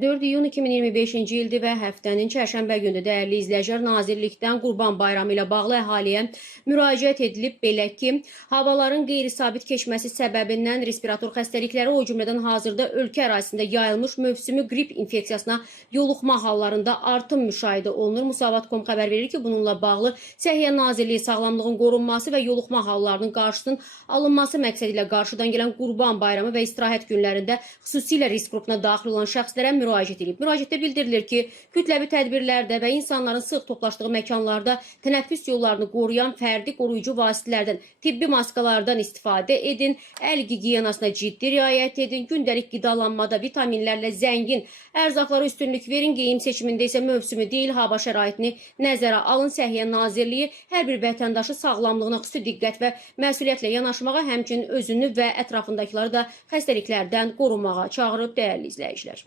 4 iyun 2025-ci ildir və həftənin çərşənbə günü dəyərli izləyicilər, Nazirlikdən Qurban Bayramı ilə bağlı əhaliyə müraciət edilib. Belə ki, havaların qeyri-sabit keçməsi səbəbindən respirator xəstəlikləri, o cümlədən hazırda ölkə ərazisində yayılmış mövsümi qrip infeksiyasına yoluxma hallarında artım müşahidə olunur. Musavat.com xəbər verir ki, bununla bağlı Səhiyyə Nazirliyi sağlamlığın qorunması və yoluxma hallarının qarşısının alınması məqsədi ilə qarşıdan gələn Qurban Bayramı və istirahət günlərində xüsusilə risk qrupuna daxil olan şəxslərə müraciət edilib. Müraciətdə bildirilir ki, kütləvi tədbirlərdə və insanların sıx toplaşdığı məkanlarda tənəffüs yollarını qoruyan fərdi qoruyucu vasitələrdən, tibbi maskalardan istifadə edin, əl gigiyenasına ciddi riayət edin, gündəlik qidalanmada vitaminlərlə zəngin ərzaqlara üstünlük verin, geyim seçimində isə mövsümü deyil, hava şəraitini nəzərə alın. Səhiyyə Nazirliyi hər bir vətəndaşı sağlamlığına xüsusi diqqət və məsuliyyətlə yanaşmağa, həmçinin özünü və ətrafındakiləri da xəstəliklərdən qorumağa çağırıb, dəyərli izləyicilər.